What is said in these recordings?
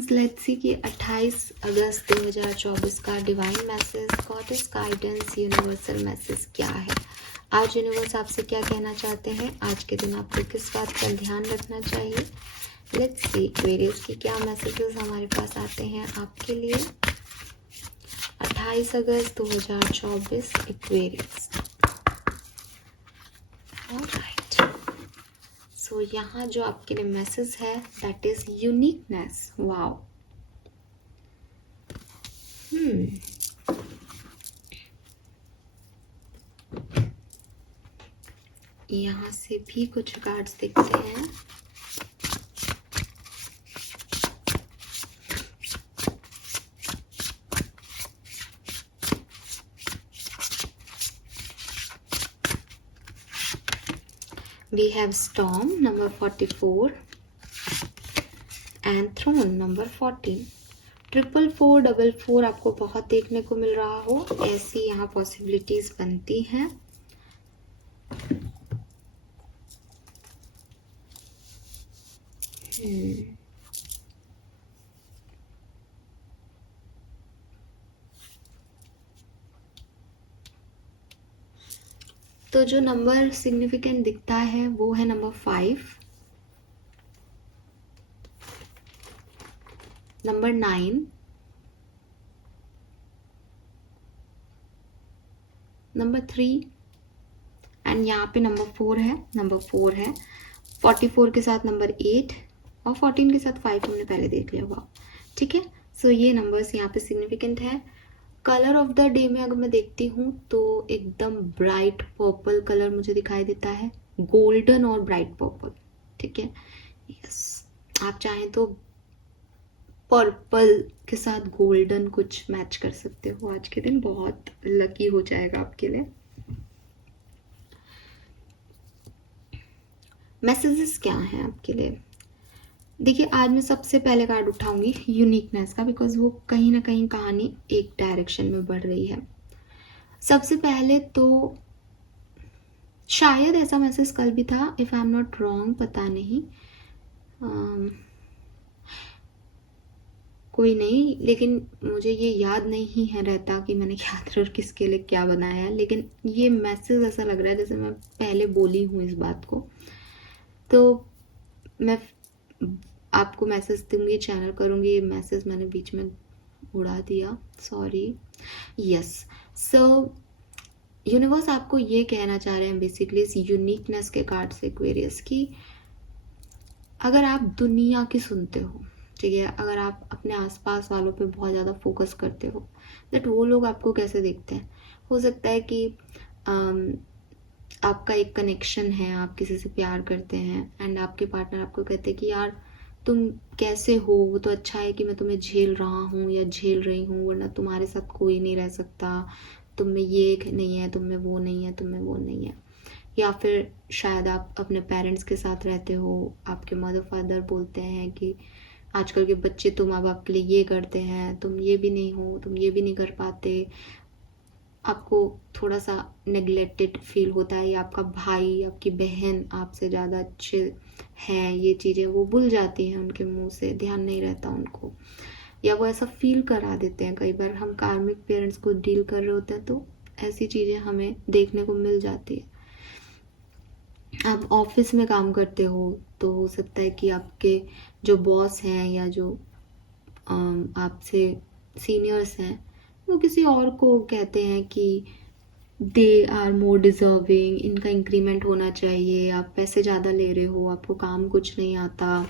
Friends, let's see कि 28 अगस्त 2024 का divine message, goddess guidance, universal message क्या है। आज यूनिवर्स आपसे क्या कहना चाहते हैं, आज के दिन आपको किस बात का ध्यान रखना चाहिए। लेट्स सी एक्वेरियस की क्या मैसेजेस हमारे पास आते हैं आपके लिए 28 अगस्त 2024 एक्वेरियस। ऑलराइट, सो यहाँ जो आपके लिए मैसेज है दैट इज यूनिकनेस। वाओ, यहाँ से भी कुछ कार्ड्स देखते हैं। We have Storm number 44 and Throne number 14. 444 आपको बहुत देखने को मिल रहा हो, ऐसी यहाँ पॉसिबिलिटीज बनती हैं। तो जो नंबर सिग्निफिकेंट दिखता है वो है नंबर 5, नंबर 9, नंबर 3 एंड यहाँ पे नंबर 4 है। नंबर 4 है 44 के साथ नंबर 8 और 14 के साथ 5 हमने पहले देख लिया हुआ। ठीक है, सो ये नंबर्स यहाँ पे सिग्निफिकेंट है। कलर ऑफ द डे में अगर मैं देखती हूँ तो एकदम ब्राइट पर्पल कलर मुझे दिखाई देता है, गोल्डन और ब्राइट पर्पल। ठीक है, यस, आप चाहें तो पर्पल के साथ गोल्डन कुछ मैच कर सकते हो। आज के दिन बहुत लकी हो जाएगा आपके लिए। मैसेजेस क्या हैं आपके लिए, देखिए आज मैं सबसे पहले कार्ड उठाऊंगी यूनिकनेस का, बिकॉज वो कहीं ना कहीं कहानी एक डायरेक्शन में बढ़ रही है। सबसे पहले तो शायद ऐसा मैसेज कल भी था, if I am not wrong, पता नहीं, कोई नहीं, लेकिन मुझे ये याद नहीं है रहता कि मैंने क्या और किसके लिए क्या बनाया है, लेकिन ये मैसेज ऐसा लग रहा है जैसे मैं पहले बोली हूँ इस बात को। तो मैं आपको मैसेज दूंगी, चैनल करूंगी। ये मैसेज मैंने बीच में उड़ा दिया, सॉरी। यस, सो यूनिवर्स आपको ये कहना चाह रहे हैं बेसिकली इस यूनिकनेस के कार्ड से एक्वेरियस की, अगर आप दुनिया की सुनते हो, ठीक है, अगर आप अपने आसपास वालों पे बहुत ज़्यादा फोकस करते हो, दैट वो लोग आपको कैसे देखते हैं। हो सकता है कि आपका एक कनेक्शन है, आप किसी से प्यार करते हैं एंड आपके पार्टनर आपको कहते हैं कि यार तुम कैसे हो, वो तो अच्छा है कि मैं तुम्हें झेल रहा हूँ या झेल रही हूँ, वरना तुम्हारे साथ कोई नहीं रह सकता, तुम में ये नहीं है, तुम में वो नहीं है, तुम में वो नहीं है। या फिर शायद आप अपने पेरेंट्स के साथ रहते हो, आपके मदर फादर बोलते हैं कि आजकल के बच्चे तो माँ बाप के लिए ये करते हैं, तुम ये भी नहीं हो, तुम ये भी नहीं कर पाते, आपको थोड़ा सा नेग्लेक्टेड फील होता है, या आपका भाई आपकी बहन आपसे ज़्यादा अच्छे हैं, ये चीज़ें वो भूल जाती हैं, उनके मुंह से ध्यान नहीं रहता उनको, या वो ऐसा फील करा देते हैं। कई बार हम कार्मिक पेरेंट्स को डील कर रहे होते हैं तो ऐसी चीज़ें हमें देखने को मिल जाती है। आप ऑफिस में काम करते हो तो हो सकता है कि आपके जो बॉस हैं या जो आपसे सीनियर्स हैं वो किसी और को कहते हैं कि दे आर मोर डिजर्विंग, इनका इंक्रीमेंट होना चाहिए, आप पैसे ज़्यादा ले रहे हो, आपको काम कुछ नहीं आता,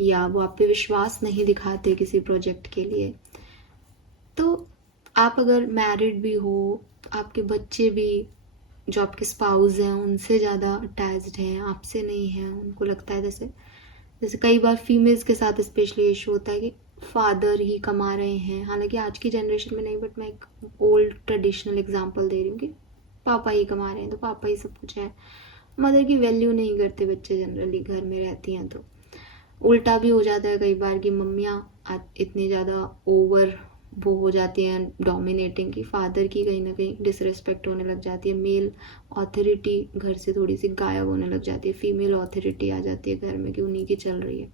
या वो आप पे विश्वास नहीं दिखाते किसी प्रोजेक्ट के लिए। तो आप अगर मैरिड भी हो, आपके बच्चे भी जो आपके स्पाउस हैं उनसे ज़्यादा अटैच्ड हैं, आपसे नहीं हैं, उनको लगता है जैसे कई बार फीमेल्स के साथ स्पेशली इशू होता है कि फादर ही कमा रहे हैं, हालांकि आज की जनरेशन में नहीं, बट मैं एक ओल्ड ट्रेडिशनल एग्जांपल दे रही हूँ कि पापा ही कमा रहे हैं तो पापा ही सब कुछ है। मदर की वैल्यू नहीं करते बच्चे जनरली घर में रहती हैं। तो उल्टा भी हो जाता है कई बार कि मम्मियाँ इतनी ज़्यादा ओवर वो हो जाती हैं डोमिनेटिंग की फादर की कहीं ना कहीं डिसरिस्पेक्ट होने लग जाती है, मेल ऑथोरिटी घर से थोड़ी सी गायब होने लग जाती है, फीमेल ऑथोरिटी आ जाती है घर में कि उन्हीं की चल रही है।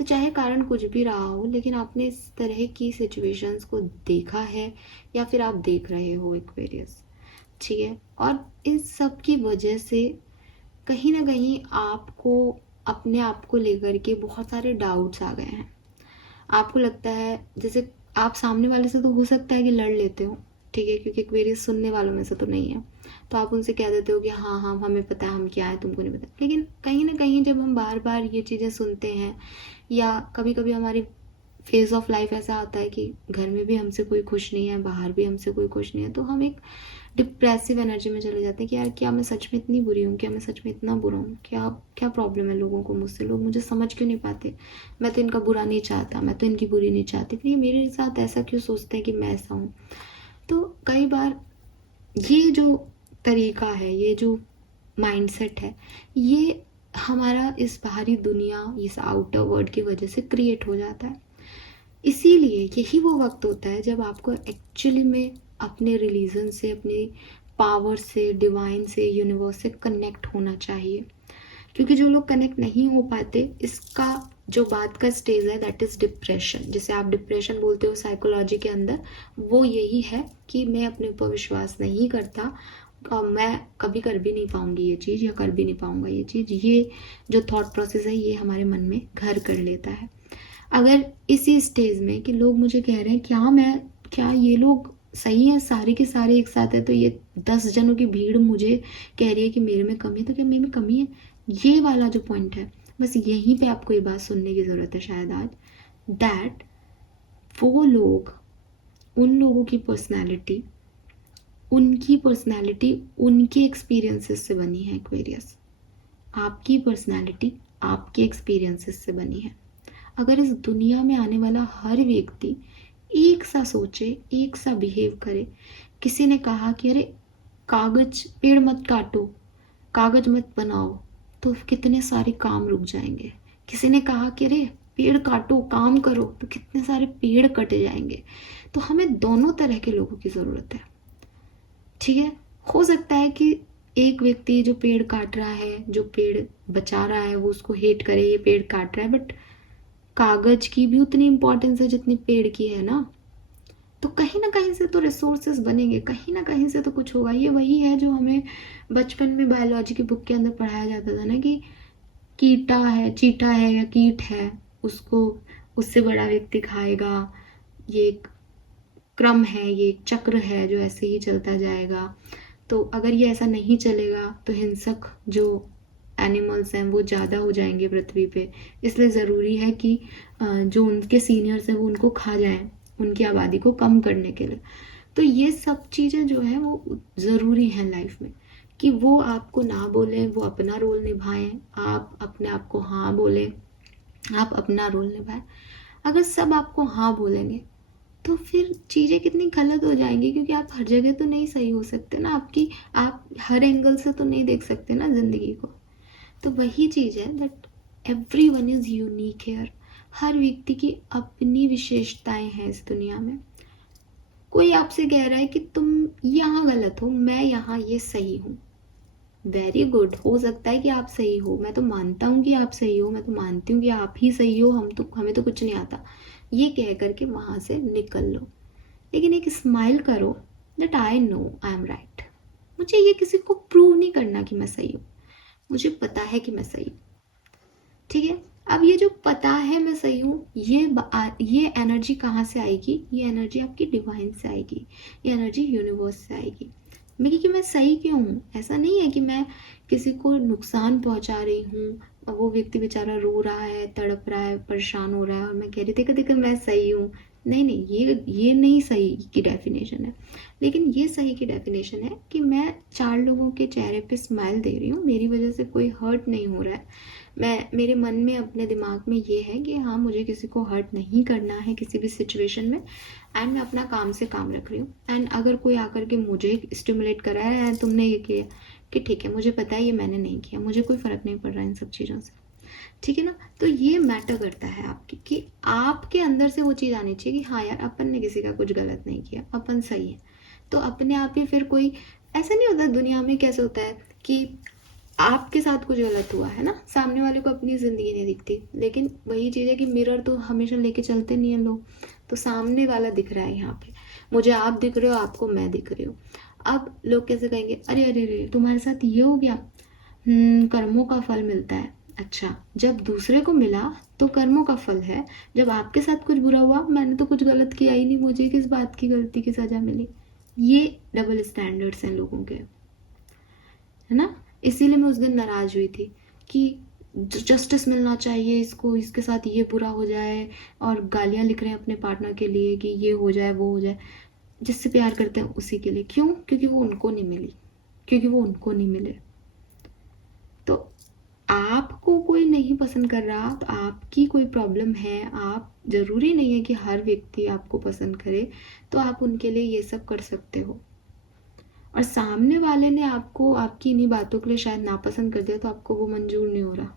तो चाहे कारण कुछ भी रहा हो, लेकिन आपने इस तरह की सिचुएशंस को देखा है या फिर आप देख रहे हो एक्वेरियस, ठीक है। और इस सब की वजह से कहीं ना कहीं आपको अपने आप को लेकर के बहुत सारे डाउट्स आ गए हैं। आपको लगता है जैसे आप सामने वाले से तो हो सकता है कि लड़ लेते हो, ठीक है, क्योंकि क्वेरीज सुनने वालों में से तो नहीं है, तो आप उनसे कह देते हो कि हाँ हाँ हमें पता है हम क्या है, तुमको नहीं पता। लेकिन कहीं ना कहीं जब हम बार बार ये चीज़ें सुनते हैं, या कभी कभी हमारी फेज ऑफ लाइफ ऐसा आता है कि घर में भी हमसे कोई खुश नहीं है, बाहर भी हमसे कोई खुश नहीं है, तो हम एक डिप्रेसिव एनर्जी में चले जाते हैं कि यार क्या मैं सच में इतनी बुरी हूँ, क्या मैं सच में इतना बुरा हूँ, क्या क्या प्रॉब्लम है लोगों को मुझसे, लोग मुझे समझ क्यों नहीं पाते, मैं तो इनका बुरा नहीं चाहता, मैं तो इनकी बुरी नहीं चाहती, फिर ये मेरे साथ ऐसा क्यों सोचते हैं कि मैं ऐसा हूँ। तो कई बार ये जो तरीका है, ये जो माइंडसेट है, ये हमारा इस बाहरी दुनिया, इस आउटर वर्ल्ड की वजह से क्रिएट हो जाता है। इसीलिए यही वो वक्त होता है जब आपको एक्चुअली में अपने रिलीजन से, अपने पावर से, डिवाइन से, यूनिवर्स से कनेक्ट होना चाहिए। क्योंकि जो लोग कनेक्ट नहीं हो पाते, इसका जो बात का स्टेज है दैट इज डिप्रेशन, जिसे आप डिप्रेशन बोलते हो साइकोलॉजी के अंदर, वो यही है कि मैं अपने ऊपर विश्वास नहीं करता और मैं कभी कर भी नहीं पाऊंगी ये चीज़, या कर भी नहीं पाऊंगा ये चीज़। ये जो थॉट प्रोसेस है ये हमारे मन में घर कर लेता है। अगर इसी स्टेज में कि लोग मुझे कह रहे हैं क्या ये लोग सही है, सारे के सारे एक साथ है, तो ये 10 जनों की भीड़ मुझे कह रही है कि मेरे में कमी है, तो क्या मेरे में कमी है, ये वाला जो पॉइंट है, बस यहीं पे आपको ये बात सुनने की ज़रूरत है शायद आज, दैट वो लोग, उन लोगों की पर्सनैलिटी उनके एक्सपीरियंसेस से बनी है एक्वेरियस। आपकी पर्सनैलिटी आपके एक्सपीरियंसेस से बनी है। अगर इस दुनिया में आने वाला हर व्यक्ति एक सा सोचे, एक सा बिहेव करे, किसी ने कहा कि अरे कागज, पेड़ मत काटो, कागज मत बनाओ, तो कितने सारे काम रुक जाएंगे। किसी ने कहा कि अरे पेड़ काटो, काम करो, तो कितने सारे पेड़ कट जाएंगे। तो हमें दोनों तरह के लोगों की ज़रूरत है, ठीक है। हो सकता है कि एक व्यक्ति जो पेड़ काट रहा है, जो पेड़ बचा रहा है, वो उसको हेट करे, ये पेड़ काट रहा है, बट कागज की भी उतनी इंपॉर्टेंस है जितनी पेड़ की है ना। तो कहीं ना कहीं से तो रिसोर्सेज बनेंगे, कहीं ना कहीं से तो कुछ होगा। ये वही है जो हमें बचपन में बायोलॉजी की बुक के अंदर पढ़ाया जाता था ना, कि चीटा है या कीट है, उसको उससे बड़ा व्यक्ति खाएगा, ये एक क्रम है, ये एक चक्र है जो ऐसे ही चलता जाएगा। तो अगर ये ऐसा नहीं चलेगा तो हिंसक जो एनिमल्स हैं वो ज़्यादा हो जाएंगे पृथ्वी पे, इसलिए ज़रूरी है कि जो उनके सीनियर्स हैं वो उनको खा जाएं, उनकी आबादी को कम करने के लिए। तो ये सब चीज़ें जो है वो ज़रूरी हैं लाइफ में, कि वो आपको ना बोलें, वो अपना रोल निभाएं, आप अपने आप को हाँ बोलें, आप अपना रोल निभाएं। अगर सब आपको हाँ बोलेंगे तो फिर चीज़ें कितनी गलत हो जाएंगी, क्योंकि आप हर जगह तो नहीं सही हो सकते ना, आप हर एंगल से तो नहीं देख सकते ना ज़िंदगी को। तो वही चीज़ है that every one is unique hair. हर व्यक्ति की अपनी विशेषताएं हैं इस दुनिया में। कोई आपसे कह रहा है कि तुम यहाँ गलत हो, मैं यहाँ ये सही हूँ, वेरी गुड, हो सकता है कि आप सही हो, मैं तो मानता हूँ कि आप सही हो, मैं तो मानती हूँ कि आप ही सही हो, हमें तो कुछ नहीं आता, ये कह करके वहाँ से निकल लो। लेकिन एक स्माइल करो that I know I am right. मुझे ये किसी को प्रूव नहीं करना कि मैं सही हूँ, मुझे पता है कि मैं सही हूँ, ठीक है। अब ये जो पता है मैं सही हूँ, ये एनर्जी कहाँ से आएगी? ये एनर्जी आपकी डिवाइन से आएगी, ये एनर्जी यूनिवर्स से आएगी। कि मैं सही क्यों हूँ? ऐसा नहीं है कि मैं किसी को नुकसान पहुँचा रही हूँ और वो व्यक्ति बेचारा रो रहा है, तड़प रहा है, परेशान हो रहा है और मैं कह रही देखो देखो मैं सही हूँ। नहीं नहीं, ये नहीं सही की डेफिनेशन है। लेकिन ये सही की डेफिनेशन है कि मैं 4 लोगों के चेहरे पे स्माइल दे रही हूँ, मेरी वजह से कोई हर्ट नहीं हो रहा है। मेरे मन में, अपने दिमाग में ये है कि हाँ मुझे किसी को हर्ट नहीं करना है किसी भी सिचुएशन में, एंड मैं अपना काम से काम रख रही हूँ। एंड अगर कोई आकर के मुझे स्टिमुलेट कर रहा है तुमने ये किया, कि ठीक है मुझे पता है ये मैंने नहीं किया, मुझे कोई फ़र्क नहीं पड़ रहा इन सब चीज़ों से, ठीक है ना। तो ये मैटर करता है आपकी, कि आपके अंदर से वो चीज़ आनी चाहिए कि हाँ यार अपन ने किसी का कुछ गलत नहीं किया, अपन सही है। तो अपने आप ही फिर कोई, ऐसा नहीं होता दुनिया में, कैसे होता है कि आपके साथ कुछ गलत हुआ है ना, सामने वाले को अपनी ज़िंदगी नहीं दिखती, लेकिन वही चीज़ है कि मिरर तो हमेशा लेके चलते नहीं हैं लोग। तो सामने वाला दिख रहा है यहाँ पे, मुझे आप दिख रहे हो, आपको मैं दिख रही हूँ। अब लोग कैसे कहेंगे, अरे अरे अरे तुम्हारे साथ ये हो गया, कर्मों का फल मिलता है। अच्छा, जब दूसरे को मिला तो कर्मों का फल है, जब आपके साथ कुछ बुरा हुआ, मैंने तो कुछ गलत किया ही नहीं, मुझे किस बात की गलती की सज़ा मिली। ये डबल स्टैंडर्ड्स हैं लोगों के, है ना। इसीलिए मैं उस दिन नाराज़ हुई थी कि जस्टिस मिलना चाहिए इसको, इसके साथ ये बुरा हो जाए, और गालियाँ लिख रहे हैं अपने पार्टनर के लिए कि ये हो जाए वो हो जाए। जिससे प्यार करते हैं उसी के लिए, क्यों? क्योंकि वो उनको नहीं मिली, क्योंकि वो उनको नहीं मिले। तो आपको कोई नहीं पसंद कर रहा तो आपकी कोई प्रॉब्लम है, आप ज़रूरी नहीं है कि हर व्यक्ति आपको पसंद करे, तो आप उनके लिए ये सब कर सकते हो। और सामने वाले ने आपको आपकी इन्हीं बातों के लिए शायद नापसंद कर दिया, तो आपको वो मंजूर नहीं हो रहा।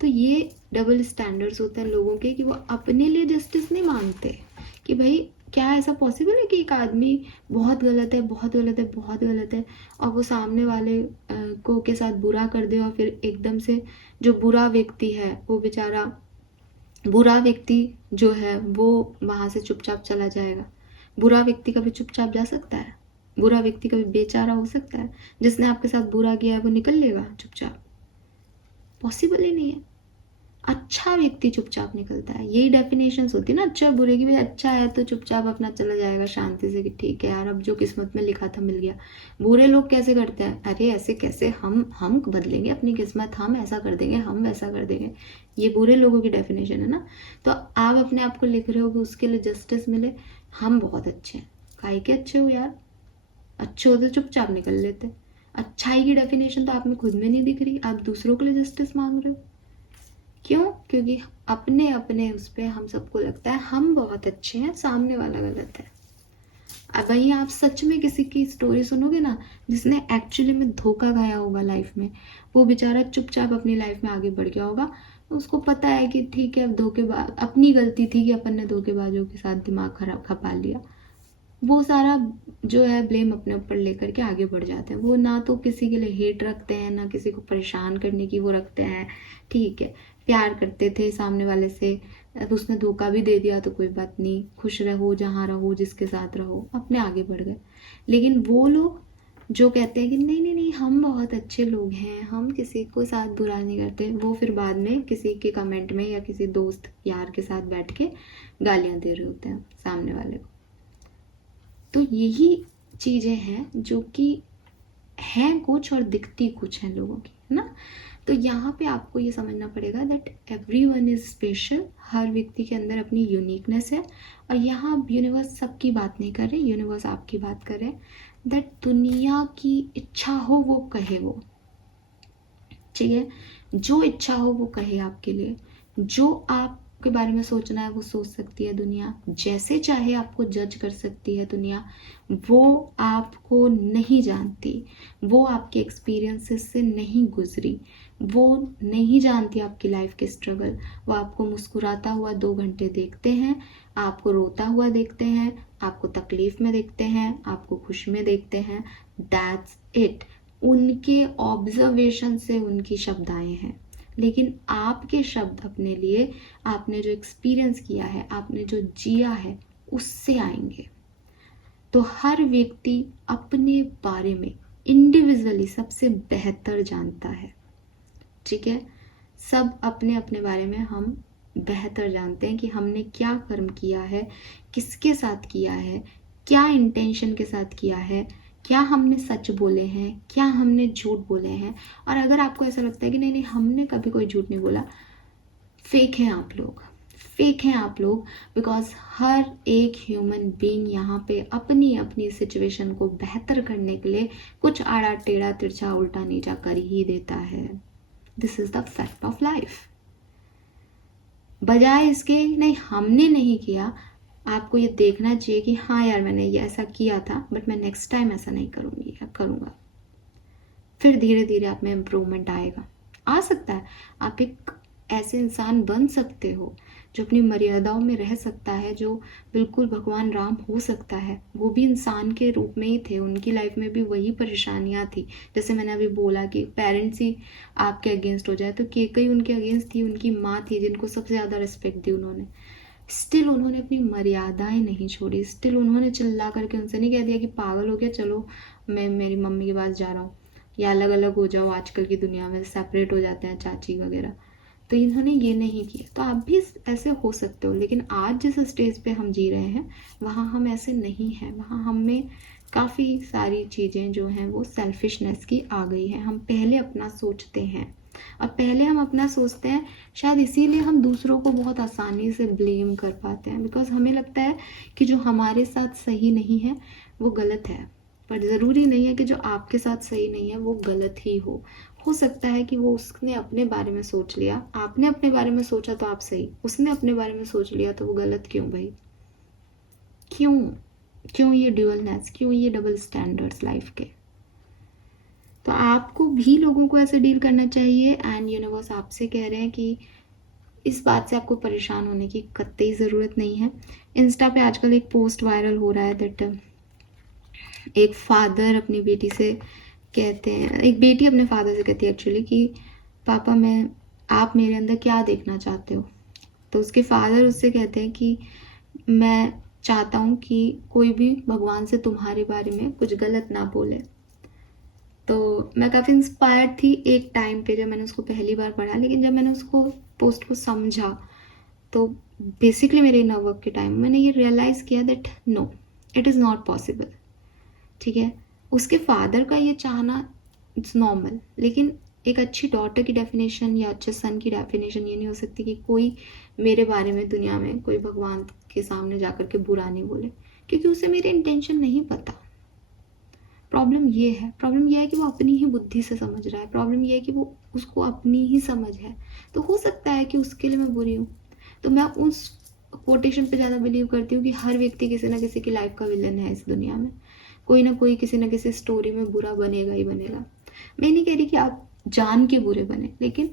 तो ये डबल स्टैंडर्ड्स होते हैं लोगों के कि वो अपने लिए जस्टिस नहीं मांगते कि भाई क्या ऐसा पॉसिबल है कि एक आदमी बहुत गलत है, बहुत गलत है, बहुत गलत है, और वो सामने वाले को के साथ बुरा कर दे, और फिर एकदम से जो बुरा व्यक्ति है वो बेचारा, बुरा व्यक्ति जो है वो वहाँ से चुपचाप चला जाएगा। बुरा व्यक्ति कभी चुपचाप जा सकता है? बुरा व्यक्ति कभी बेचारा हो सकता है? जिसने आपके साथ बुरा किया है वो निकल लेगा चुपचाप? पॉसिबल ही नहीं है। अच्छा व्यक्ति चुपचाप निकलता है, यही डेफिनेशंस होती है ना अच्छा बुरे की। भाई अच्छा है तो चुपचाप अपना चला जाएगा शांति से कि ठीक है यार, अब जो किस्मत में लिखा था मिल गया। बुरे लोग कैसे करते हैं, अरे ऐसे कैसे, हम बदलेंगे अपनी किस्मत, हम ऐसा कर देंगे, हम वैसा कर देंगे। ये बुरे लोगों की डेफिनेशन है ना। तो आप अपने आप को लिख रहे हो कि उसके लिए जस्टिस मिले, हम बहुत अच्छे हैं। काहे के अच्छे हो यार? अच्छे होते चुपचाप निकल लेते। अच्छाई की डेफिनेशन तो आप में खुद में नहीं दिख रही, आप दूसरों के लिए जस्टिस मांग रहे हो। क्यों? क्योंकि अपने अपने उस पर हम सबको लगता है हम बहुत अच्छे हैं, सामने वाला गलत है। अब वहीं आप सच में किसी की स्टोरी सुनोगे ना, जिसने एक्चुअली में धोखा खाया होगा लाइफ में, वो बेचारा चुपचाप अपनी लाइफ में आगे बढ़ गया होगा। उसको पता है कि ठीक है, अब धोखेबाज अपनी गलती थी कि अपन ने धोखेबाजों के साथ दिमाग खराब खपा लिया। वो सारा जो है ब्लेम अपने ऊपर लेकर के आगे बढ़ जाते हैं। वो ना तो किसी के लिए हेट रखते हैं, ना किसी को परेशान करने की वो रखते हैं। ठीक है, प्यार करते थे सामने वाले से, अब उसने धोखा भी दे दिया तो कोई बात नहीं, खुश रहो जहाँ रहो, जिसके साथ रहो, अपने आगे बढ़ गए। लेकिन वो लोग जो कहते हैं कि नहीं नहीं नहीं हम बहुत अच्छे लोग हैं, हम किसी को साथ बुरा नहीं करते, वो फिर बाद में किसी के कमेंट में या किसी दोस्त यार के साथ बैठ के गालियाँ दे रहे होते हैं सामने वाले को। तो यही चीज़ें हैं जो कि हैं कुछ और दिखती कुछ हैं लोगों की, है ना। तो यहाँ पे आपको ये समझना पड़ेगा दैट एवरीवन इज स्पेशल, हर व्यक्ति के अंदर अपनी यूनिकनेस है। और यहाँ यूनिवर्स सबकी बात नहीं कर रहे, यूनिवर्स आपकी बात कर रहे हैं दैट दुनिया की इच्छा हो वो कहे, वो ठीक है, जो इच्छा हो वो कहे आपके लिए। जो आपके बारे में सोचना है वो सोच सकती है दुनिया, जैसे चाहे आपको जज कर सकती है दुनिया। वो आपको नहीं जानती, वो आपके एक्सपीरियंसेस से नहीं गुजरी, वो नहीं जानती आपकी लाइफ के स्ट्रगल। वो आपको मुस्कुराता हुआ 2 घंटे देखते हैं, आपको रोता हुआ देखते हैं, आपको तकलीफ में देखते हैं, आपको खुश में देखते हैं। That's it. उनके ऑब्जर्वेशन से उनकी शब्द आए हैं, लेकिन आपके शब्द अपने लिए, आपने जो एक्सपीरियंस किया है, आपने जो जिया है, उससे आएंगे। तो हर व्यक्ति अपने बारे में इंडिविजुअली सबसे बेहतर जानता है, ठीक है। सब अपने अपने बारे में हम बेहतर जानते हैं कि हमने क्या कर्म किया है, किसके साथ किया है, क्या इंटेंशन के साथ किया है, क्या हमने सच बोले हैं, क्या हमने झूठ बोले हैं। और अगर आपको ऐसा लगता है कि नहीं नहीं हमने कभी कोई झूठ नहीं बोला, फेक हैं आप लोग, फेक हैं आप लोग। बिकॉज हर एक ह्यूमन बीइंग यहाँ पे अपनी अपनी सिचुएशन को बेहतर करने के लिए कुछ आड़ा टेढ़ा तिरछा उल्टा नीचा कर ही देता है। This is the fact of life. बजाय इसके नहीं हमने नहीं किया, आपको ये देखना चाहिए कि हाँ यार मैंने ये ऐसा किया था, बट मैं नेक्स्ट टाइम ऐसा नहीं करूँगी या करूँगा। फिर धीरे धीरे आप में इम्प्रूवमेंट आएगा, आ सकता है। आप एक ऐसे इंसान बन सकते हो जो अपनी मर्यादाओं में रह सकता है, जो बिल्कुल भगवान राम हो सकता है, वो भी इंसान के रूप में ही थे, उनकी लाइफ में भी वही परेशानियां थी। जैसे मैंने अभी बोला कि पेरेंट्स ही आपके अगेंस्ट हो जाए, तो केकई उनके अगेंस्ट थी, उनकी माँ थी जिनको सबसे ज़्यादा रिस्पेक्ट दी उन्होंने, स्टिल उन्होंने अपनी मर्यादाएं नहीं छोड़ी, स्टिल उन्होंने चिल्ला करके उनसे नहीं कह दिया कि पागल हो गया, चलो मैं मेरी मम्मी के पास जा रहा हूँ, या अलग अलग हो जाओ, आजकल की दुनिया में सेपरेट हो जाते हैं चाची वगैरह। तो इन्होंने ये नहीं किया। तो आप भी ऐसे हो सकते हो, लेकिन आज जिस स्टेज पे हम जी रहे हैं वहाँ हम ऐसे नहीं हैं। वहाँ हम में काफ़ी सारी चीज़ें जो हैं वो सेल्फिशनेस की आ गई है। हम पहले अपना सोचते हैं, और पहले हम अपना सोचते हैं, शायद इसीलिए हम दूसरों को बहुत आसानी से ब्लेम कर पाते हैं, बिकॉज हमें लगता है कि जो हमारे साथ सही नहीं है वो गलत है। पर ज़रूरी नहीं है कि जो आपके साथ सही नहीं है वो गलत ही हो सकता है कि वो उसने अपने बारे में सोच लिया, आपने अपने बारे में सोचा तो आप सही, उसने अपने बारे में सोच लिया तो वो गलत। क्यों भाई? क्यों क्यों ये ड्यूअलनेस, क्यों ये डबल स्टैंडर्ड्स लाइफ के? तो आपको भी लोगों को ऐसे डील करना चाहिए, एंड यूनिवर्स आपसे कह रहे हैं कि इस बात से आपको परेशान होने की कतई ज़रूरत नहीं है। इंस्टा पे आजकल एक पोस्ट वायरल हो रहा है दैट एक फादर अपनी बेटी से कहते हैं, एक बेटी अपने फादर से कहती है एक्चुअली कि पापा आप मेरे अंदर क्या देखना चाहते हो? तो उसके फादर उससे कहते हैं कि मैं चाहता हूँ कि कोई भी भगवान से तुम्हारे बारे में कुछ गलत ना बोले। तो मैं काफ़ी इंस्पायर्ड थी एक टाइम पे जब मैंने उसको पहली बार पढ़ा, लेकिन जब मैंने उसको पोस्ट को समझा तो बेसिकली मेरे इनर वर्क के टाइम मैंने ये रियलाइज़ किया that no, it is not possible. ठीक है, उसके फादर का ये चाहना इट्स नॉर्मल, लेकिन एक अच्छी डॉटर की डेफिनेशन या अच्छे सन की डेफिनेशन ये नहीं हो सकती कि कोई मेरे बारे में दुनिया में कोई भगवान के सामने जाकर के बुरा नहीं बोले, क्योंकि उसे मेरे इंटेंशन नहीं पता। प्रॉब्लम ये है कि वो अपनी ही बुद्धि से समझ रहा है, प्रॉब्लम ये है कि वो उसको अपनी ही समझ है। तो हो सकता है कि उसके लिए मैं बुरी हूँ। तो मैं उस कोटेशन पे ज़्यादा बिलीव करती हूँ कि हर व्यक्ति किसी ना किसी की लाइफ का विलन है इस दुनिया में, कोई ना कोई किसी ना किसी स्टोरी में बुरा बनेगा ही बनेगा। मैं नहीं कह रही कि आप जान के बुरे बने, लेकिन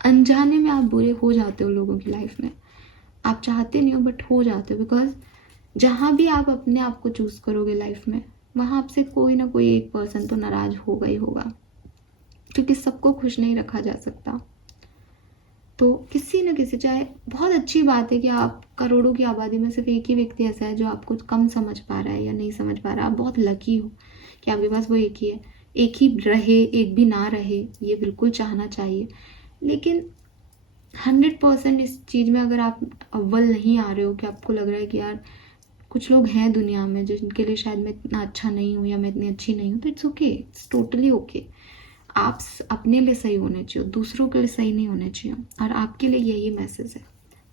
अनजाने में आप बुरे हो जाते हो लोगों की लाइफ में। आप चाहते नहीं हो बट हो जाते हो, बिकॉज जहाँ भी आप अपने आप को चूज़ करोगे लाइफ में, वहाँ आपसे कोई ना कोई एक पर्सन तो नाराज होगा ही होगा, क्योंकि सबको खुश नहीं रखा जा सकता। तो किसी न किसी, चाहे बहुत अच्छी बात है कि आप करोड़ों की आबादी में सिर्फ एक ही व्यक्ति ऐसा है जो आपको कम समझ पा रहा है या नहीं समझ पा रहा, आप बहुत लकी हो कि आपके पास वो एक ही है। एक ही रहे, एक भी ना रहे, ये बिल्कुल चाहना चाहिए, लेकिन 100% इस चीज़ में अगर आप अव्वल नहीं आ रहे हो कि आपको लग रहा है कि यार कुछ लोग हैं दुनिया में जिनके लिए शायद मैं इतना अच्छा नहीं हूँ या मैं इतनी अच्छी नहीं हूँ, तो it's okay, it's totally okay. आप अपने लिए सही होने चाहिए, दूसरों के लिए सही नहीं होने चाहिए, और आपके लिए यही मैसेज है।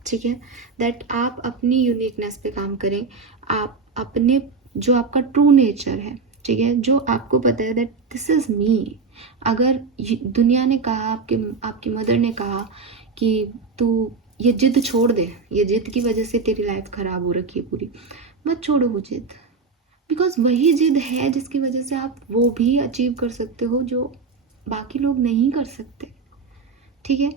ठीक है, दैट आप अपनी यूनिकनेस पे काम करें, आप अपने जो आपका ट्रू नेचर है, ठीक है, जो आपको पता है दैट दिस इज़ मी। अगर दुनिया ने कहा, आपकी मदर ने कहा कि तू ये जिद छोड़ दे, ये जिद की वजह से तेरी लाइफ खराब हो रखी है पूरी, मत छोड़ो वो जिद, बिकॉज वही जिद है जिसकी वजह से आप वो भी अचीव कर सकते हो जो बाकी लोग नहीं कर सकते। ठीक है,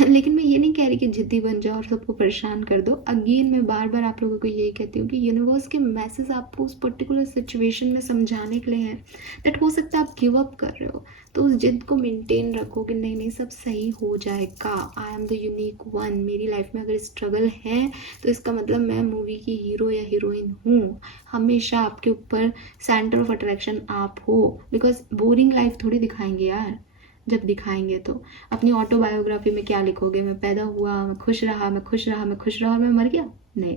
लेकिन मैं ये नहीं कह रही कि जिद्दी बन जाओ और सबको परेशान कर दो। अगेन मैं बार बार आप लोगों को यही कहती हूँ कि यूनिवर्स के मैसेज आपको उस पर्टिकुलर सिचुएशन में समझाने के लिए हैं। दैट हो सकता है आप गिव अप कर रहे हो, तो उस जिद को मेंटेन रखो कि नहीं नहीं सब सही हो जाएगा, I am the unique one. मेरी लाइफ में अगर स्ट्रगल है तो इसका मतलब मैं मूवी की हीरो या हीरोइन हूँ। हमेशा आपके ऊपर सेंटर ऑफ अट्रैक्शन आप हो, बिकॉज बोरिंग लाइफ थोड़ी दिखाएंगे यार। जब दिखाएंगे तो अपनी ऑटोबायोग्राफी में क्या लिखोगे? मैं पैदा हुआ, मैं खुश रहा, मैं खुश रहा, मैं खुश रहा और मैं मर गया? नहीं,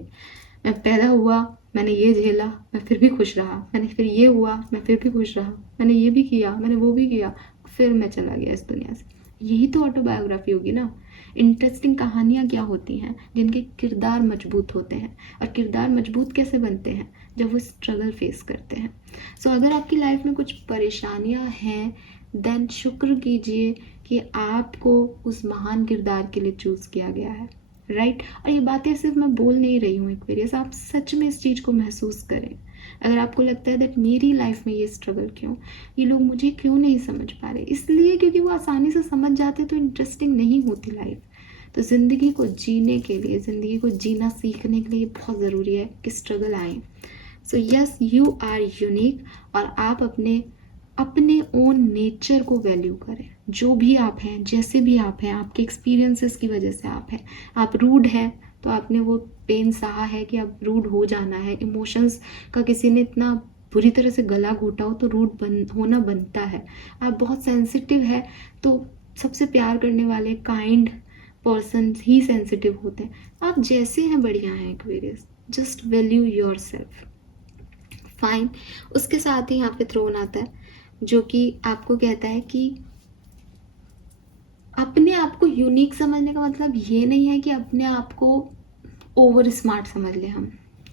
मैं पैदा हुआ, मैंने ये झेला, मैं फिर भी खुश रहा, मैंने फिर ये हुआ, मैं फिर भी खुश रहा, मैंने ये भी किया, मैंने वो भी किया, फिर मैं चला गया इस दुनिया से। यही तो ऑटोबायोग्राफी होगी ना। इंटरेस्टिंग कहानियाँ क्या होती हैं? जिनके किरदार मजबूत होते हैं, और किरदार मजबूत कैसे बनते हैं? जब वो स्ट्रगल फेस करते हैं। सो अगर आपकी लाइफ में कुछ परेशानियाँ हैं, देन शुक्र कीजिए कि आपको उस महान किरदार के लिए चूज़ किया गया है, राइट। और ये बातें सिर्फ मैं बोल नहीं रही हूँ, एक बार आप सच में इस चीज़ को महसूस करें। अगर आपको लगता है दैट मेरी लाइफ में ये स्ट्रगल क्यों, ये लोग मुझे क्यों नहीं समझ पा रहे, इसलिए क्योंकि वो आसानी से समझ जाते तो इंटरेस्टिंग नहीं होती लाइफ। तो ज़िंदगी को जीने के लिए, ज़िंदगी को जीना सीखने के लिए बहुत ज़रूरी है कि स्ट्रगल आए। So yes, you are unique, और आप अपने अपने ओन नेचर को वैल्यू करें। जो भी आप हैं, जैसे भी आप हैं, आपके एक्सपीरियंसेस की वजह से आप हैं। आप रूड हैं तो आपने वो पेन सहा है कि अब रूड हो जाना है। इमोशंस का किसी ने इतना बुरी तरह से गला घोटा हो तो रूड होना बनता है। आप बहुत सेंसिटिव है तो सबसे प्यार करने वाले काइंड पर्सन ही सेंसिटिव होते हैं। आप जैसे हैं बढ़िया हैं Aquarius, just value your self. Fine. उसके साथ ही यहाँ पे थ्रोन आता है जो कि आपको कहता है कि अपने आप को यूनिक समझने का मतलब ये नहीं है कि अपने आप को ओवर स्मार्ट समझ ले हम,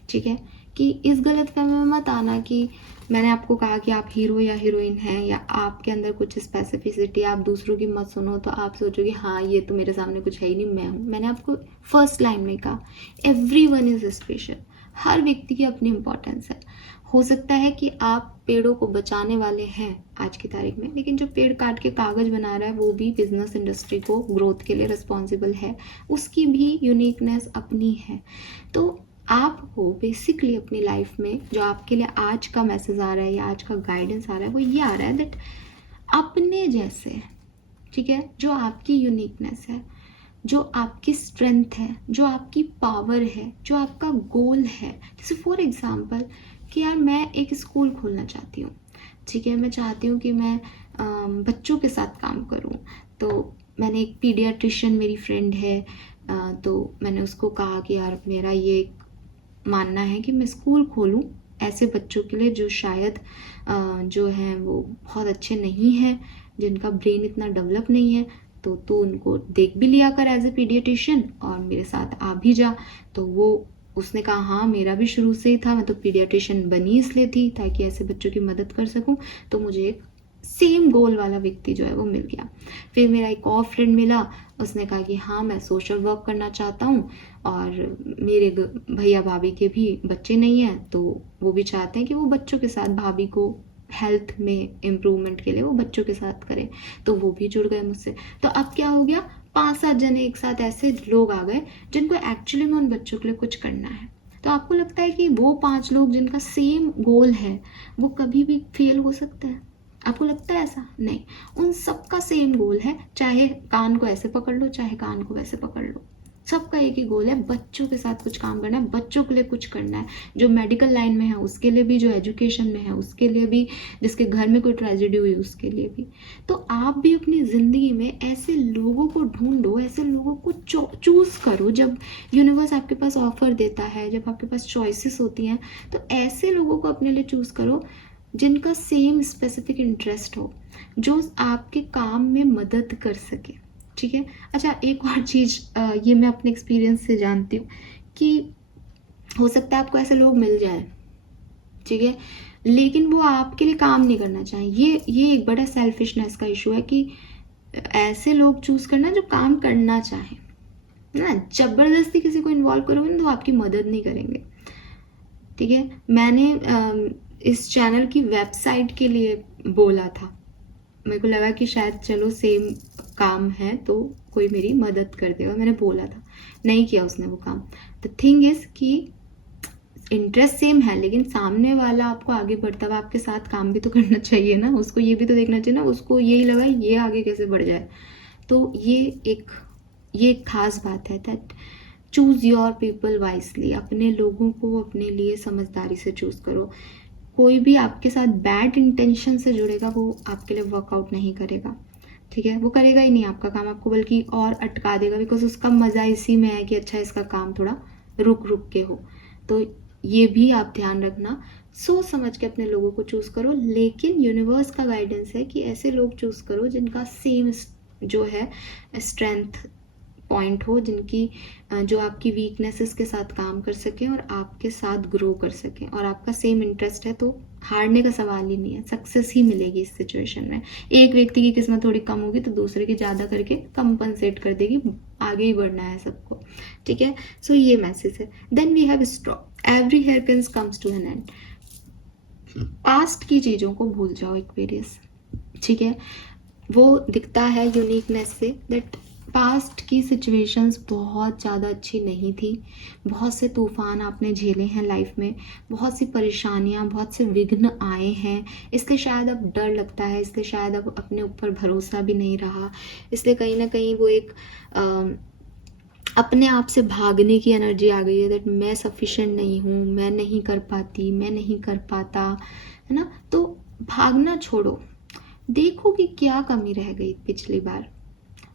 ठीक है। कि इस गलतफहमी में मत आना कि मैंने आपको कहा कि आप हीरो या हीरोइन हैं या आपके अंदर कुछ स्पेसिफिसिटी, आप दूसरों की मत सुनो तो आप सोचोगे हाँ ये तो मेरे सामने कुछ है ही नहीं, मैं हूँ। मैंने आपको फर्स्ट लाइन में कहा एवरीवन इज स्पेशल, हर व्यक्ति की अपनी इंपॉर्टेंस है। हो सकता है कि आप पेड़ों को बचाने वाले हैं आज की तारीख में, लेकिन जो पेड़ काट के कागज बना रहा है वो भी बिजनेस इंडस्ट्री को ग्रोथ के लिए रिस्पॉन्सिबल है, उसकी भी यूनिकनेस अपनी है। तो आपको बेसिकली अपनी लाइफ में जो आपके लिए आज का मैसेज आ रहा है या आज का गाइडेंस आ रहा है वो ये आ रहा है दैट अपने जैसे, ठीक है, जो आपकी यूनिकनेस है, जो आपकी स्ट्रेंथ है, जो आपकी पावर है, जो आपका गोल है। जैसे फॉर एग्जांपल कि यार मैं एक स्कूल खोलना चाहती हूँ, ठीक है, मैं चाहती हूँ कि मैं बच्चों के साथ काम करूँ। तो मैंने एक पीडियाट्रिशियन मेरी फ्रेंड है, तो मैंने उसको कहा कि यार मेरा ये मानना है कि मैं स्कूल खोलूँ ऐसे बच्चों के लिए जो शायद जो हैं वो बहुत अच्छे नहीं हैं, जिनका ब्रेन इतना डेवलप नहीं है, तो तू उनको देख भी लिया कर एज ए पीडियाट्रिशियन और मेरे साथ आ भी जा। तो वो उसने कहा हाँ मेरा भी शुरू से ही था, मैं तो पीडियाट्रिशियन बनी इसलिए थी ताकि ऐसे बच्चों की मदद कर सकूं। तो मुझे एक सेम गोल वाला व्यक्ति जो है वो मिल गया। फिर मेरा एक और फ्रेंड मिला, उसने कहा कि हाँ मैं सोशल वर्क करना चाहता हूँ और मेरे भैया भाभी के भी बच्चे नहीं हैं, तो वो भी चाहते हैं कि वो बच्चों के साथ भाभी को हेल्थ में इम्प्रूवमेंट के लिए वो बच्चों के साथ करें। तो वो भी जुड़ गए मुझसे। तो अब क्या हो गया, 5-7 जने एक साथ ऐसे लोग आ गए जिनको एक्चुअली में उन बच्चों के लिए कुछ करना है। तो आपको लगता है कि वो 5 लोग जिनका सेम गोल है वो कभी भी फेल हो सकते हैं? आपको लगता है ऐसा? नहीं, उन सबका सेम गोल है, चाहे कान को ऐसे पकड़ लो चाहे कान को वैसे पकड़ लो, सबका एक ही गोल है, बच्चों के साथ कुछ काम करना है, बच्चों के लिए कुछ करना है। जो मेडिकल लाइन में है उसके लिए भी, जो एजुकेशन में है उसके लिए भी, जिसके घर में कोई ट्रेजेडी हुई उसके लिए भी। तो आप भी अपनी ज़िंदगी में ऐसे लोगों को ढूंढो, ऐसे लोगों को चूज़ करो। जब यूनिवर्स आपके पास ऑफर देता है, जब आपके पास चॉइसेस होती हैं, तो ऐसे लोगों को अपने लिए चूज़ करो जिनका सेम स्पेसिफिक इंटरेस्ट हो, जो आपके काम में मदद कर सके, ठीक है। अच्छा, एक और चीज़ ये मैं अपने एक्सपीरियंस से जानती हूँ कि हो सकता है आपको ऐसे लोग मिल जाए, ठीक है, लेकिन वो आपके लिए काम नहीं करना चाहें। ये एक बड़ा सेल्फिशनेस का इशू है कि ऐसे लोग चूज करना जो काम करना चाहें ना। जबरदस्ती किसी को इन्वॉल्व करोगे ना तो आपकी मदद नहीं करेंगे, ठीक है। मैंने इस चैनल की वेबसाइट के लिए बोला था, मेरे को लगा कि शायद चलो सेम काम है तो कोई मेरी मदद कर देगा, मैंने बोला था, नहीं किया उसने वो काम। द थिंग इज कि इंटरेस्ट सेम है लेकिन सामने वाला आपको आगे बढ़ता हुआ आपके साथ काम भी तो करना चाहिए ना, उसको ये भी तो देखना चाहिए ना, उसको यही लगा ये आगे कैसे बढ़ जाए। तो ये एक खास बात है that choose your people wisely. अपने लोगों को अपने लिए समझदारी से चूज करो। कोई भी आपके साथ बैड इंटेंशन से जुड़ेगा वो आपके लिए वर्कआउट नहीं करेगा, ठीक है, वो करेगा ही नहीं आपका काम, आपको बल्कि और अटका देगा, बिकॉज उसका मज़ा इसी में है कि अच्छा इसका काम थोड़ा रुक रुक के हो। तो ये भी आप ध्यान रखना, सोच समझ के अपने लोगों को चूज़ करो, लेकिन यूनिवर्स का गाइडेंस है कि ऐसे लोग चूज़ करो जिनका सेम जो है स्ट्रेंथ पॉइंट हो, जिनकी जो आपकी वीकनेसेस के साथ काम कर सकें और आपके साथ ग्रो कर सकें, और आपका सेम इंटरेस्ट है तो हारने का सवाल ही नहीं है, सक्सेस ही मिलेगी इस सिचुएशन में। एक व्यक्ति की किस्मत थोड़ी कम होगी तो दूसरे की ज़्यादा करके कंपनसेट कर देगी, आगे ही बढ़ना है सबको, ठीक है। सो ये मैसेज है। Then we have stop, every hairpins comes to an end. Past की चीज़ों को भूल जाओ एक्वेरियस, ठीक है, वो दिखता है यूनिकनेस से दैट पास्ट की सिचुएशंस बहुत ज़्यादा अच्छी नहीं थी, बहुत से तूफ़ान आपने झेले हैं लाइफ में, बहुत सी परेशानियाँ, बहुत से विघ्न आए हैं, इसलिए शायद अब डर लगता है, इसलिए शायद अब अपने ऊपर भरोसा भी नहीं रहा, इसलिए कहीं ना कहीं वो एक अपने आप से भागने की एनर्जी आ गई है, दैट मैं सफिशिएंट नहीं हूँ, मैं नहीं कर पाती, मैं नहीं कर पाता, है ना। तो भागना छोड़ो, देखो कि क्या कमी रह गई पिछली बार,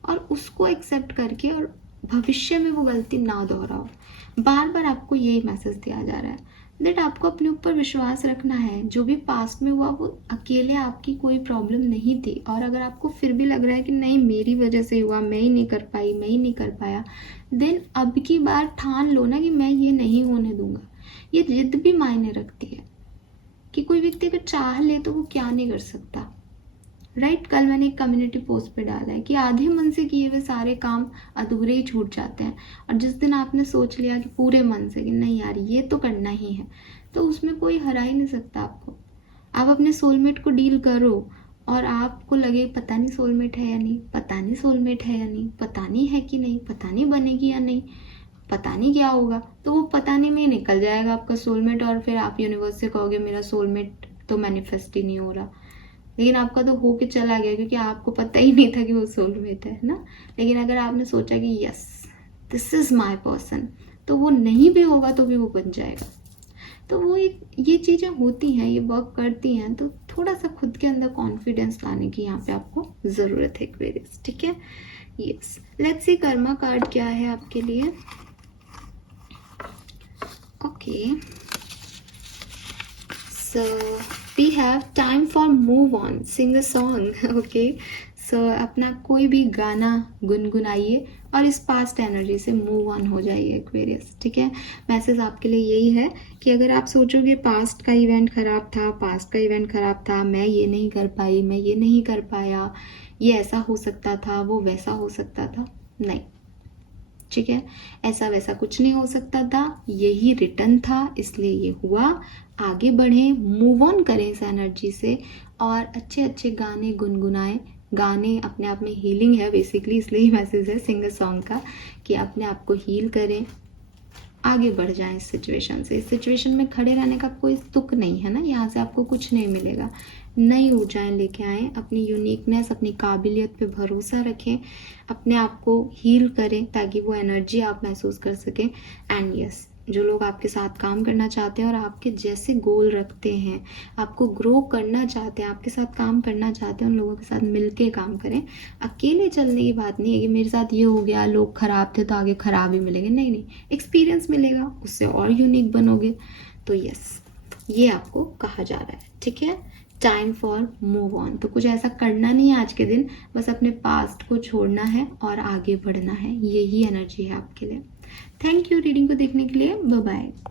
और उसको एक्सेप्ट करके और भविष्य में वो गलती ना दोहराओ। बार बार आपको यही मैसेज दिया जा रहा है दैट आपको अपने ऊपर विश्वास रखना है। जो भी पास्ट में हुआ वो अकेले आपकी कोई प्रॉब्लम नहीं थी, और अगर आपको फिर भी लग रहा है कि नहीं मेरी वजह से हुआ, मैं ही नहीं कर पाई, मैं ही नहीं कर पाया, देन अब की बार ठान लो ना कि मैं ये नहीं होने दूंगा। ये जिद भी मायने रखती है कि कोई व्यक्ति अगर चाह ले तो वो क्या नहीं कर सकता, राइट। कल मैंने एक कम्युनिटी पोस्ट पे डाला है कि आधे मन से किए हुए सारे काम अधूरे ही छूट जाते हैं, और जिस दिन आपने सोच लिया कि पूरे मन से कि नहीं यार ये तो करना ही है, तो उसमें कोई हरा ही नहीं सकता आपको। आप अपने सोलमेट को डील करो, और आपको लगे पता नहीं सोलमेट है या नहीं, पता नहीं सोलमेट है या नहीं, पता नहीं है कि नहीं, पता नहीं बनेगी या नहीं, पता नहीं क्या होगा, तो वो पता नहीं में ही निकल जाएगा आपका सोलमेट, और फिर आप यूनिवर्स से कहोगे मेरा सोलमेट तो मैनिफेस्ट ही नहीं हो रहा। लेकिन आपका तो हो के चला गया क्योंकि आपको पता ही नहीं था कि वो सोलमेट है ना। लेकिन अगर आपने सोचा कि yes this is my person, तो वो नहीं भी होगा तो भी वो बन जाएगा। तो वो एक ये चीज़ें होती हैं, ये वर्क करती हैं, तो थोड़ा सा खुद के अंदर कॉन्फिडेंस लाने की यहाँ पे आपको ज़रूरत है एक्वेरियस, ठीक है। Yes, let's see Karma card क्या है आपके लिए। Okay, so we have time for move on, sing a song. Okay, so अपना कोई भी गाना गुनगुनाइए और इस पास्ट एनर्जी से मूव ऑन हो जाइए एक्वेरियस, ठीक है। मैसेज आपके लिए यही है कि अगर आप सोचोगे पास्ट का इवेंट खराब था, पास्ट का इवेंट खराब था, मैं ये नहीं कर पाई, मैं ये नहीं कर पाया, ये ऐसा हो सकता था, वो वैसा हो सकता था, नहीं, ठीक है। ऐसा वैसा कुछ नहीं हो सकता था, यही रिटर्न था, इसलिए ये हुआ। आगे बढ़ें, मूव ऑन करें इस एनर्जी से, और अच्छे अच्छे गाने गुनगुनाएं। गाने अपने आप में हीलिंग है बेसिकली, इसलिए ही मैसेज है सिंगर सॉन्ग का कि अपने आप को हील करें, आगे बढ़ जाएं इस सिचुएशन से। इस सिचुएशन में खड़े रहने का कोई तुक नहीं है ना, यहाँ से आपको कुछ नहीं मिलेगा। नई ऊर्जाएं लेके आएँ, अपनी यूनिकनेस, अपनी काबिलियत पे भरोसा रखें, अपने आप को हील करें ताकि वो एनर्जी आप महसूस कर सकें। एंड यस, जो लोग आपके साथ काम करना चाहते हैं और आपके जैसे गोल रखते हैं, आपको ग्रो करना चाहते हैं, आपके साथ काम करना चाहते हैं, उन लोगों के साथ मिलके काम करें। अकेले चलने की बात नहीं है कि मेरे साथ ये हो गया, लोग खराब थे तो आगे खराब ही मिलेंगे, नहीं नहीं, एक्सपीरियंस मिलेगा, उससे और यूनिक बनोगे। तो यस, ये आपको कहा जा रहा है, ठीक है। टाइम फॉर मूव ऑन, तो कुछ ऐसा करना नहीं है आज के दिन, बस अपने पास्ट को छोड़ना है और आगे बढ़ना है, यही एनर्जी है आपके लिए। थैंक यू रीडिंग को देखने के लिए, बाय बाय।